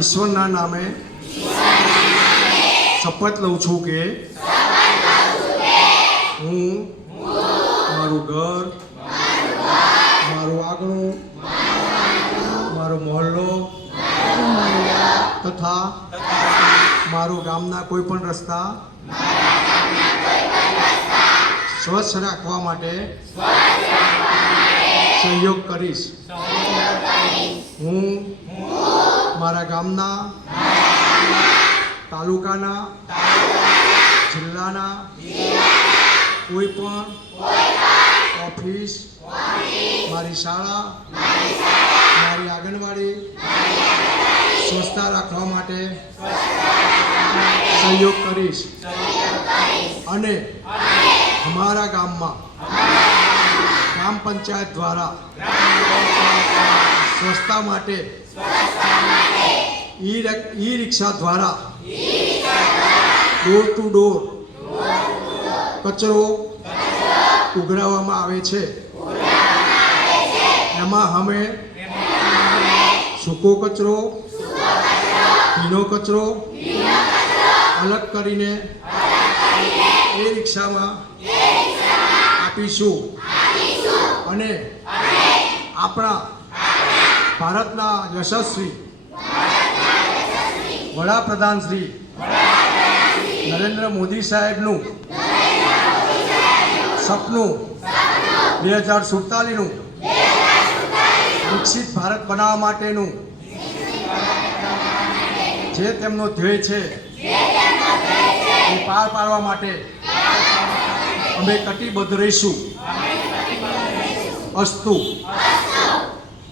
ઈશ્વરના નામે શપથ લઉં છું કે હું મારું ઘર, મારું આંગણું, મારો મહોલ્લો તથા મારું ગામના કોઈ પણ રસ્તા સ્વચ્છ રાખવા માટે સહયોગ કરીશ. હું મારા ગામના, તાલુકાના, જિલ્લાના કોઈ પણ ઓફિસ, મારી શાળા, મારી આંગણવાડી સ્વચ્છતા રાખવા માટે સહયોગ કરીશ. અને અમારા ગામમાં ગ્રામ પંચાયત દ્વારા સ્વચ્છતા માટે ઈ રિક્ષા દ્વારા. ડોર ટુ ડોર કચરો ઉઘરાવવામાં આવે છે. એમાં અમે સૂકો કચરો, ભીનો કચરો અલગ કરીને એ રિક્ષામાં આપીશું. અને આપણા ભારતના યશસ્વી વડાપ્રધાન શ્રી નરેન્દ્ર મોદી સાહેબનું સપનું બે હજાર સુડતાલીસનું વિકસિત ભારત બનાવવા માટેનું જે તેમનો ધ્યેય છે એ પાર પાડવા માટે અમે કટિબદ્ધ રહીશું. અસ્તુ.